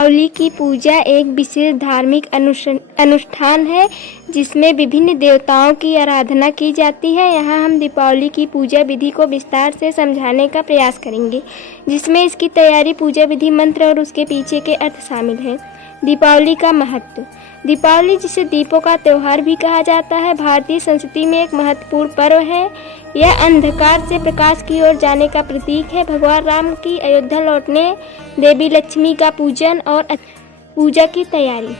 दीपावली की पूजा एक विशेष धार्मिक अनुष्ठान है जिसमें विभिन्न देवताओं की आराधना की जाती है। यहाँ हम दीपावली की पूजा विधि को विस्तार से समझाने का प्रयास करेंगे, जिसमें इसकी तैयारी, पूजा विधि, मंत्र और उसके पीछे के अर्थ शामिल हैं। दीपावली का महत्व। दीपावली, जिसे दीपों का त्यौहार भी कहा जाता है, भारतीय संस्कृति में एक महत्वपूर्ण पर्व है। यह अंधकार से प्रकाश की ओर जाने का प्रतीक है। भगवान राम की अयोध्या लौटने, देवी लक्ष्मी का पूजन और पूजा की तैयारी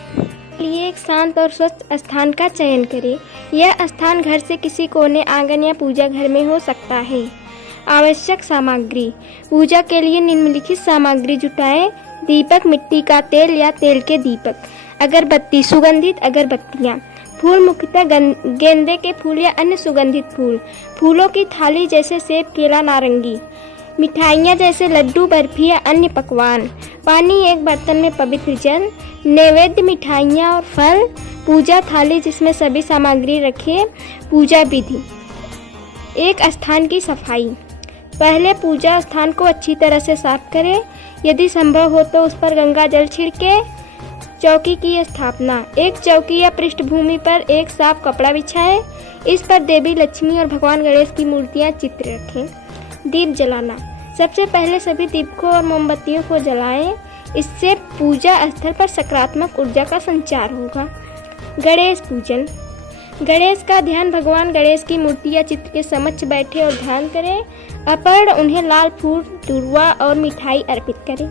के लिए एक शांत और स्वच्छ स्थान का चयन करें। यह स्थान घर से किसी कोने, आंगन या पूजा घर में हो सकता है। आवश्यक सामग्री। पूजा के लिए निम्नलिखित सामग्री जुटाएं: दीपक, मिट्टी का तेल या तेल के दीपक, अगरबत्ती, सुगंधित अगरबत्तियाँ, फूल, मुख्यतः गेंदे के फूल या अन्य सुगंधित फूल, फूलों की थाली जैसे सेब, केला, नारंगी, मिठाइयाँ जैसे लड्डू, बर्फी या अन्य पकवान, पानी, एक बर्तन में पवित्र जल, नैवेद्य, मिठाइयाँ और फल, पूजा थाली जिसमें सभी सामग्री रखें। पूजा विधि। एक स्थान की सफाई। पहले पूजा स्थान को अच्छी तरह से साफ करें। यदि संभव हो तो उस पर गंगा जल छिड़के। चौकी की स्थापना। एक चौकी या पृष्ठभूमि पर एक साफ कपड़ा बिछाएं। इस पर देवी लक्ष्मी और भगवान गणेश की मूर्तियां, चित्र रखें। दीप जलाना। सबसे पहले सभी दीपकों और मोमबत्तियों को जलाएं। इससे पूजा स्थल पर सकारात्मक ऊर्जा का संचार होगा। गणेश पूजन। गणेश का ध्यान। भगवान गणेश की मूर्ति या चित्र के समक्ष बैठे और ध्यान करें। अपर्ण उन्हें लाल फूल, दुर्वा और मिठाई अर्पित करें।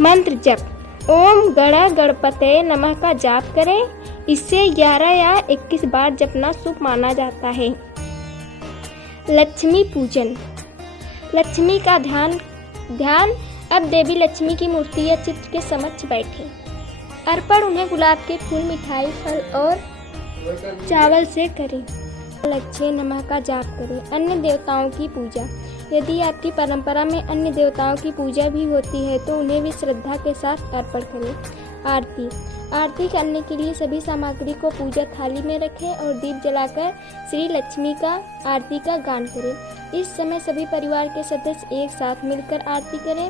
मंत्र जप। ओम गण गणपते नमः का जाप करें। इससे 11 या 21 बार जपना शुभ माना जाता है। लक्ष्मी पूजन। लक्ष्मी का ध्यान। अब देवी लक्ष्मी की मूर्ति या चित्र के समक्ष बैठे। अर्पण उन्हें गुलाब के फूल, मिठाई, फल और चावल से करें। लक्ष्मी नमः का जाप करें। अन्य देवताओं की पूजा। यदि आपकी परंपरा में अन्य देवताओं की पूजा भी होती है तो उन्हें भी श्रद्धा के साथ अर्पण करें। आरती। आरती करने के लिए सभी सामग्री को पूजा थाली में रखें और दीप जलाकर श्री लक्ष्मी का आरती का गान करें। इस समय सभी परिवार के सदस्य एक साथ मिलकर आरती करें।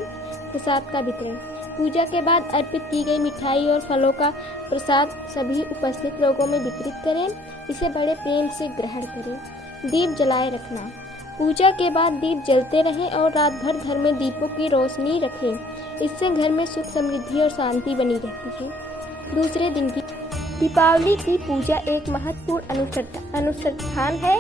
प्रसाद का वितरण। पूजा के बाद अर्पित की गई मिठाई और फलों का प्रसाद सभी उपस्थित लोगों में वितरित करें। इसे बड़े प्रेम से ग्रहण करें। दीप जलाए रखना। पूजा के बाद दीप जलते रहें और रात भर घर में दीपों की रोशनी रखें। इससे घर में सुख, समृद्धि और शांति बनी रहती है। दूसरे दिन की। दीपावली की पूजा एक महत्वपूर्ण अनुष्ठान है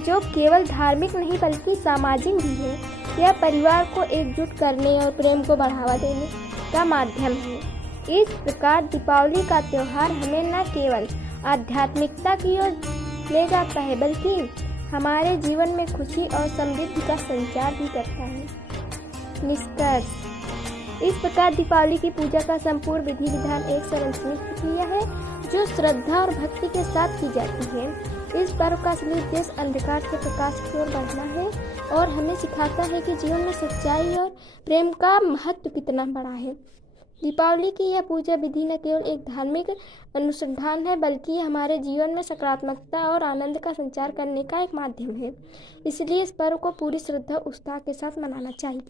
जो केवल धार्मिक नहीं बल्कि सामाजिक भी है। यह परिवार को एकजुट करने और प्रेम को बढ़ावा देने का माध्यम है। इस प्रकार दीपावली का त्यौहार हमें न केवल आध्यात्मिकता की ओर ले जाता है बल्कि हमारे जीवन में खुशी और समृद्धि का संचार भी करता है। निष्कर्ष। इस प्रकार दीपावली की पूजा का संपूर्ण विधि विधान एक संरचित प्रक्रिया है जो श्रद्धा और भक्ति के साथ की जाती है। इस पर्व का असली उद्देश्य अंधकार से प्रकाश की ओर बढ़ना है और हमें सिखाता है कि जीवन में सच्चाई और प्रेम का महत्व कितना बड़ा है। दीपावली की यह पूजा विधि न केवल एक धार्मिक अनुष्ठान है बल्कि हमारे जीवन में सकारात्मकता और आनंद का संचार करने का एक माध्यम है। इसलिए इस पर्व को पूरी श्रद्धा, उत्साह के साथ मनाना चाहिए।